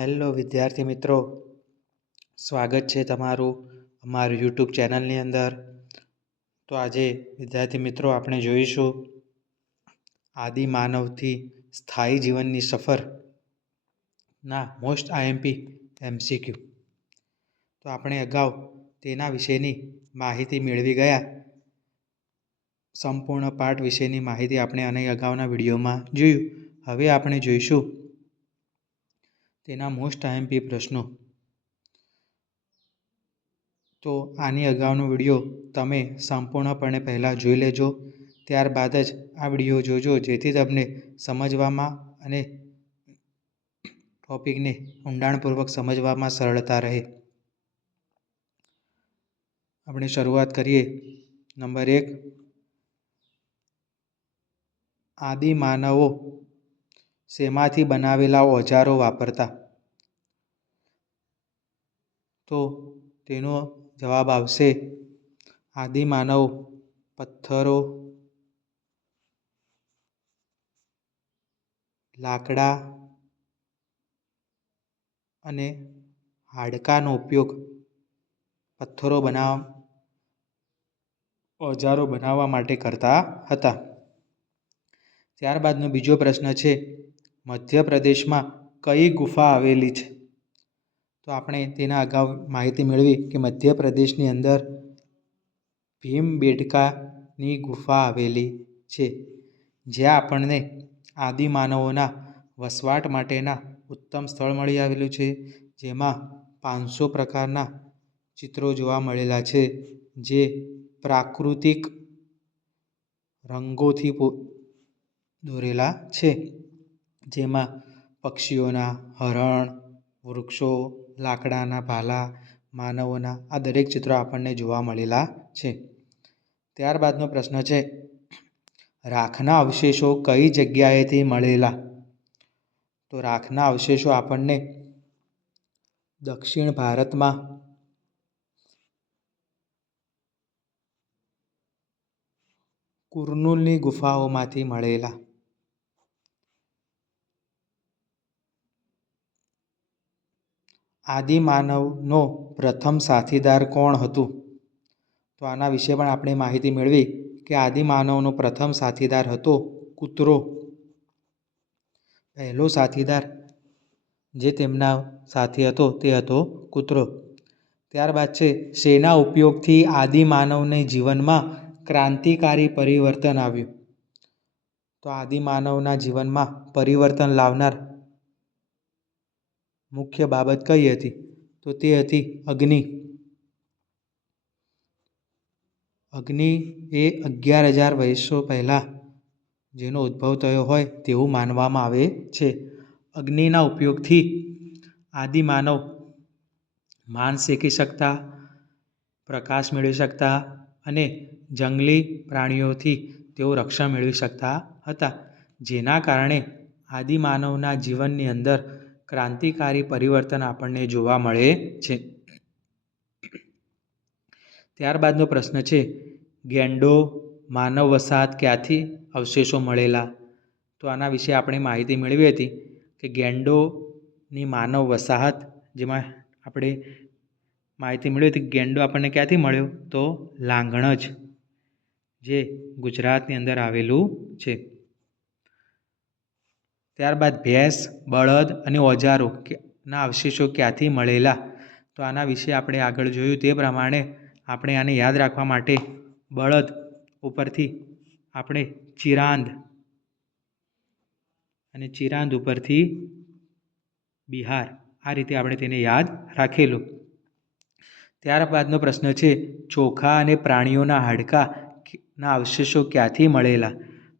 Hello વિદ્યાર્થી મિત્રો. સ્વાગત છે તમારું અમારું યુટ્યુબ ચેનલની અંદર. તો આજે, વિદ્યાર્થી મિત્રો, આપણે જોઈશું આદિ માનવથી સ્થાયી જીવનની સફર ના મોસ્ટ આઈએમપી એમસીક્યુ. તો આપણે અગાઉ તેના વિશેની માહિતી મેળવી ગયા. સંપૂર્ણ પાઠ વિશેની માહિતી આપણે અને અગાઉના વિડીયોમાં જોયું. હવે આપણે જોઈશું તેના મોસ્ટ આઈએમપી પ્રશ્નો. તો આની અગાઉનો વીડિયો તમે સંપૂર્ણપણે પહેલાં જોઈ લેજો. ત્યારબાદ જ આ વીડિયો જોજો, જેથી તમને સમજવામાં અને ટોપિકને ઊંડાણપૂર્વક સમજવામાં સરળતા રહે. આપણે શરૂઆત કરીએ. નંબર એક. આદિ માનવો શેમાંથી બનાવેલા ઓજારો વાપરતા? તો તેનો જવાબ આવશે આદિમાનવ પથ્થરો, લાકડા અને હાડકાનો ઉપયોગ. પથ્થરો બનાવવા ઓજારો બનાવવા માટે કરતા હતા. ત્યારબાદનો બીજો પ્રશ્ન છે મધ્યપ્રદેશમાં કઈ ગુફા આવેલી છે? તો આપણે તેના અગાઉ માહિતી મેળવી કે મધ્યપ્રદેશની અંદર ભીમબેડકાની ગુફા આવેલી છે, જ્યાં આપણને આદિમાનવોના વસવાટ માટેના ઉત્તમ સ્થળ મળી આવેલું છે. જેમાં પાંચસો પ્રકારના ચિત્રો જોવા મળેલા છે, જે પ્રાકૃતિક રંગોથી દોરેલા છે. જેમાં પક્ષીઓના હરણ, વૃક્ષો, લાકડાના ભાલા, માનવોના આ દરેક ચિત્રો આપણને જોવા મળેલા છે. ત્યારબાદનો પ્રશ્ન છે, રાખના અવશેષો કઈ જગ્યાએથી મળેલા? તો રાખના અવશેષો આપણને દક્ષિણ ભારતમાં કુર્નુલની ગુફાઓમાંથી મળેલા. આદિમાનવનો પ્રથમ સાથીદાર કોણ હતું? તો આના વિશે પણ આપણે માહિતી મેળવી કે આદિમાનવનો પ્રથમ સાથીદાર હતો કૂતરો. પહેલો સાથીદાર જે તેમના સાથી હતો તે હતો કૂતરો. ત્યારબાદ છે, શેના ઉપયોગથી આદિમાનવને જીવનમાં ક્રાંતિકારી પરિવર્તન આવ્યું? તો આદિમાનવના જીવનમાં પરિવર્તન લાવનાર મુખ્ય બાબત કઈ હતી? તો તે હતી અગ્નિ. અગ્નિ એ અગિયાર હજાર વર્ષો પહેલાં જેનો ઉદ્ભવ થયો હોય તેવું માનવામાં આવે છે. અગ્નિના ઉપયોગથી આદિમાનવ માન શેકી શકતા, પ્રકાશ મેળવી શકતા અને જંગલી પ્રાણીઓથી તેઓ રક્ષણ મેળવી શકતા હતા. જેના કારણે આદિમાનવના જીવનની અંદર ક્રાંતિકારી પરિવર્તન આપણને જોવા મળે છે. ત્યારબાદનો પ્રશ્ન છે, ગેંડો માનવ વસાહત ક્યાંથી અવશેષો મળેલા? તો આના વિશે આપણે માહિતી મેળવી હતી કે ગેંડોની માનવ વસાહત જેમાં આપણે માહિતી મેળવી હતી ગેંડો આપણને ક્યાંથી મળ્યો? તો લાંગણજ જે ગુજરાતની અંદર આવેલું છે. ત્યારબાદ ભેંસ, બળદ અને ઓજારો ના અવશેષો ક્યાંથી મળેલા? તો આના વિશે આપણે આગળ જોયું તે પ્રમાણે આપણે આને યાદ રાખવા માટે બળદ ઉપરથી આપણે ચિરાંદ અને ચિરાંદ ઉપરથી બિહાર. આ રીતે આપણે તેને યાદ રાખેલું. ત્યારબાદનો પ્રશ્ન છે, ચોખા અને પ્રાણીઓના હાડકાના અવશેષો ક્યાંથી મળેલા?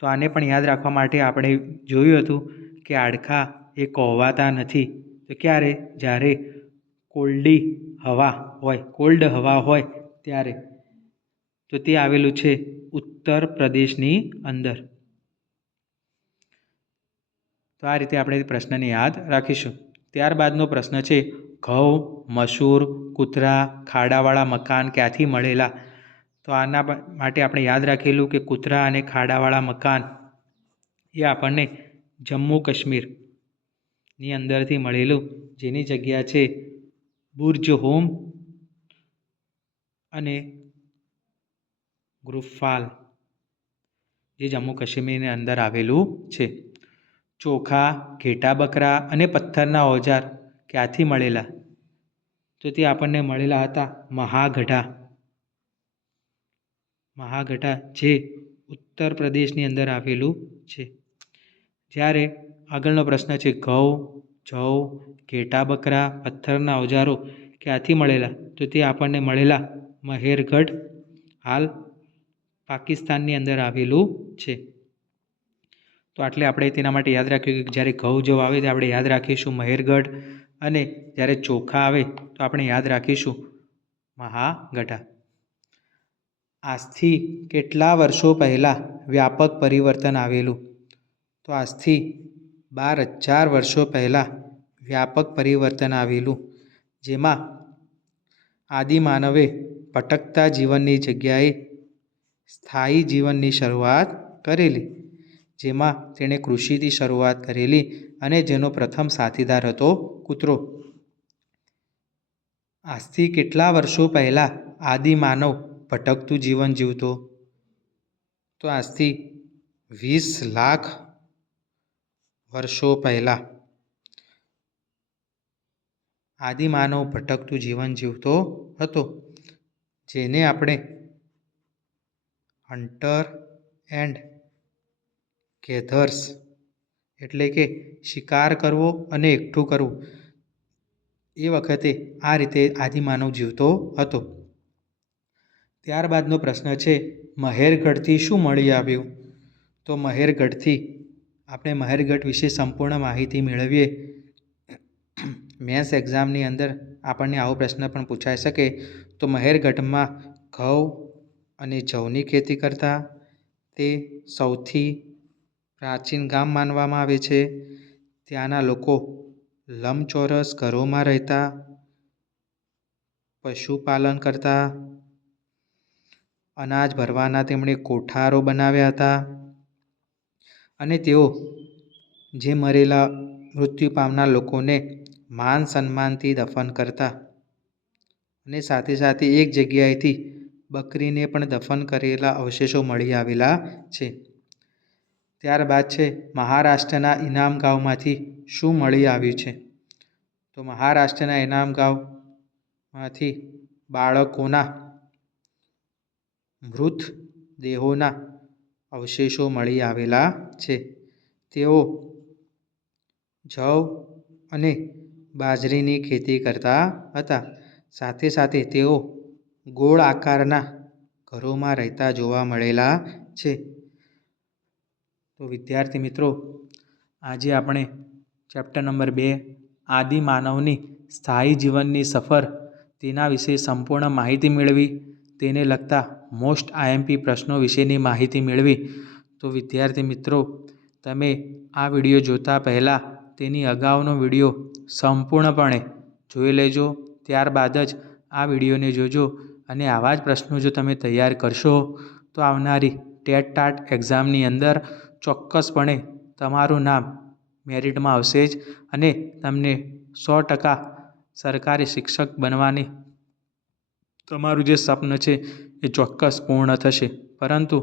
તો આને પણ યાદ રાખવા માટે આપણે જોયું હતું કે આડખા એ કહેવાતા નથી. તો ક્યારે? જ્યારે કોલ્ડી હવા હોય, કોલ્ડ હવા હોય ત્યારે. તો તે આવેલું છે ઉત્તર પ્રદેશની અંદર. તો આ રીતે આપણે પ્રશ્નને યાદ રાખીશું. ત્યારબાદનો પ્રશ્ન છે, ઘઉં, મસૂર, કૂતરા, ખાડાવાળા મકાન ક્યાંથી મળેલા? તો આના માટે આપણે યાદ રાખેલું કે કૂતરા અને ખાડાવાળા મકાન એ આપણને જમ્મુ કાશ્મીરની અંદરથી મળેલું, જેની જગ્યા છે બુર્જ હોમ અને ગ્રુફાલ જે જમ્મુ કાશ્મીરની અંદર આવેલું છે. ચોખા, ઘેટા બકરા અને પથ્થરના ઓજાર ક્યાંથી મળેલા? તો તે આપણને મળેલા હતા મહાગઢા. મહાગઢા જે ઉત્તર પ્રદેશની અંદર આવેલું છે. જ્યારે આગળનો પ્રશ્ન છે ઘઉં, જવ, ઘેટા બકરા, પથ્થરના ઓજારો ક્યાંથી મળેલા? તો તે આપણને મળેલા મહેરગઢ, હાલ પાકિસ્તાનની અંદર આવેલું છે. તો આટલે આપણે તેના માટે યાદ રાખ્યું કે જ્યારે ઘઉં, જવ આવે તે આપણે યાદ રાખીશું મહેરગઢ અને જ્યારે ચોખા આવે તો આપણે યાદ રાખીશું મહાગઢા આજથી કેટલા વર્ષો પહેલાં વ્યાપક પરિવર્તન આવેલું? તો આજથી બાર હજાર વર્ષો પહેલાં વ્યાપક પરિવર્તન આવેલું, જેમાં આદિમાનવે ભટકતા જીવનની જગ્યાએ સ્થાયી જીવનની શરૂઆત કરેલી, જેમાં તેણે કૃષિથી શરૂઆત કરેલી અને જેનો પ્રથમ સાથીદાર હતો કૂતરો. આજથી કેટલા વર્ષો પહેલાં આદિમાનવ ભટકતું જીવન જીવતો? તો આજથી વીસ લાખ વર્ષો પહેલાં આદિમાનવ ભટકતું જીવન જીવતો હતો, જેને આપણે હન્ટર એન્ડ ગેધર્સ એટલે કે શિકાર કરવો અને એકઠું કરવું, એ વખતે આ રીતે આદિમાનવ જીવતો હતો. ત્યારબાદનો પ્રશ્ન છે, મહેરગઢથી શું મળી આવ્યું? તો મહેરગઢથી આપણે મહેરગઢ વિશે સંપૂર્ણ માહિતી મેળવીએ. મેન્સ એક્ઝામની અંદર આપણને આવો પ્રશ્ન પણ પૂછાઈ શકે. તો મહેરગઢમાં ઘઉં અને જવની ખેતી કરતા તે સૌથી પ્રાચીન ગામ માનવામાં આવે છે. ત્યાંના લોકો લંબચોરસ ઘરોમાં રહેતા, પશુપાલન કરતા અનાજ ભરવાના તેમણે કોઠારો બનાવ્યા હતા. અને તેઓ જે મરેલા મૃત્યુ પામનાર લોકોને માન સન્માનથી દફન કરતા અને સાથે સાથે એક જગ્યાએથી બકરીને પણ દફન કરેલા અવશેષો મળી આવેલા છે. ત્યારબાદ છે મહારાષ્ટ્રના ઇનામ ગાંવમાંથી શું મળી આવ્યું છે? તો મહારાષ્ટ્રના ઇનામ ગાંવમાંથી બાળકોના મૃત દેહોના અવશેષો મળી આવેલા છે. તેઓ જવ અને બાજરીની ખેતી કરતા હતા. સાથે સાથે તેઓ ગોળ આકારના ઘરોમાં રહેતા જોવા મળેલા છે. તો વિદ્યાર્થી મિત્રો, આજે આપણે ચેપ્ટર નંબર બે, આદિ માનવની સ્થાયી જીવનની સફર, તેના વિશે સંપૂર્ણ માહિતી મેળવી. તેને લગતા મોસ્ટ આઈએમપી પ્રશ્નો વિશેની માહિતી મેળવી. તો વિદ્યાર્થી મિત્રો, તમે આ વીડિયો જોતા પહેલાં તેની અગાઉનો વીડિયો સંપૂર્ણપણે જોઈ લેજો. ત્યારબાદ જ આ વિડીયોને જોજો અને આવા જ પ્રશ્નો જો તમે તૈયાર કરશો, તો આવનારી ટેટ ટાટ એક્ઝામની અંદર ચોક્કસપણે તમારું નામ મેરિટમાં આવશે જ અને તમને સો ટકા સરકારી શિક્ષક બનવાની તમારું જે સ્વપ્ન છે એ ચોક્કસ પૂર્ણ થશે. પરંતુ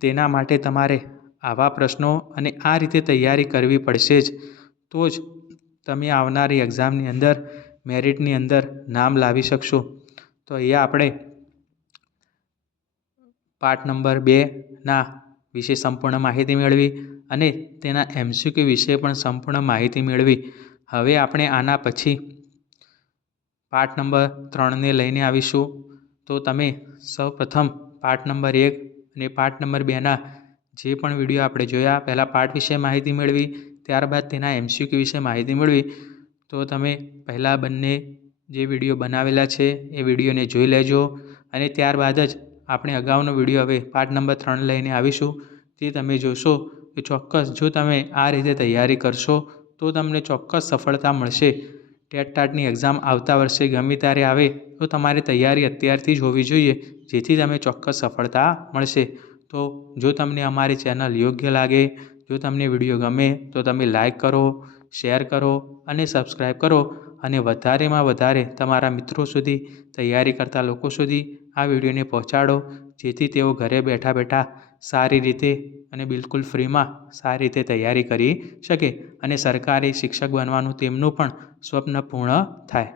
તેના માટે તમારે આવા પ્રશ્નો અને આ રીતે તૈયારી કરવી પડશે જ. તો જ તમે આવનારી એક્ઝામની અંદર, મેરિટની અંદર નામ લાવી શકશો. તો અહીંયા આપણે પાર્ટ નંબર બેના વિશે સંપૂર્ણ માહિતી મેળવી અને તેના એમસીક્યુ વિશે પણ સંપૂર્ણ માહિતી મેળવી. હવે આપણે આના પછી પાર્ટ નંબર ત્રણને લઈને આવીશું. તો તમે સૌપ્રથમ પાર્ટ નંબર એક અને પાર્ટ નંબર બેના જે પણ વીડિયો આપણે જોયા, પહેલાં પાર્ટ વિશે માહિતી મેળવી, ત્યારબાદ તેના એમસીક્યુ વિશે માહિતી મેળવી. તો તમે પહેલાં બંને જે વીડિયો બનાવેલા છે, એ વિડીયોને જોઈ લેજો અને ત્યારબાદ જ આપણે અગાઉનો વીડિયો હવે પાર્ટ નંબર ત્રણ લઈને આવીશું. તે તમે જોશો કે ચોક્કસ જો તમે આ રીતે તૈયારી કરશો, તો તમને ચોક્કસ સફળતા મળશે. ટેટ ટાટની એક્ઝામ આવતા વર્ષે ગમે ત્યારે આવે, તો તમારી તૈયારી અત્યારથી જ હોવી જોઈએ, જેથી તમે ચોક્કસ સફળતા મળશે. તો જો તમને અમારી ચેનલ યોગ્ય લાગે, જો તમને વીડિયો ગમે, તો તમે લાઈક કરો, શેર કરો અને સબસ્ક્રાઈબ કરો. અને વધારેમાં વધારે તમારા મિત્રો સુધી, તૈયારી કરતા લોકો સુધી આ વિડીયોને પહોંચાડો, જેથી તેઓ ઘરે બેઠા બેઠા સારી રીતે અને બિલકુલ ફ્રીમાં સારી રીતે તૈયારી કરી શકે અને સરકારી શિક્ષક બનવાનું તેમનું પણ સ્વપ્ન પૂર્ણ થાય.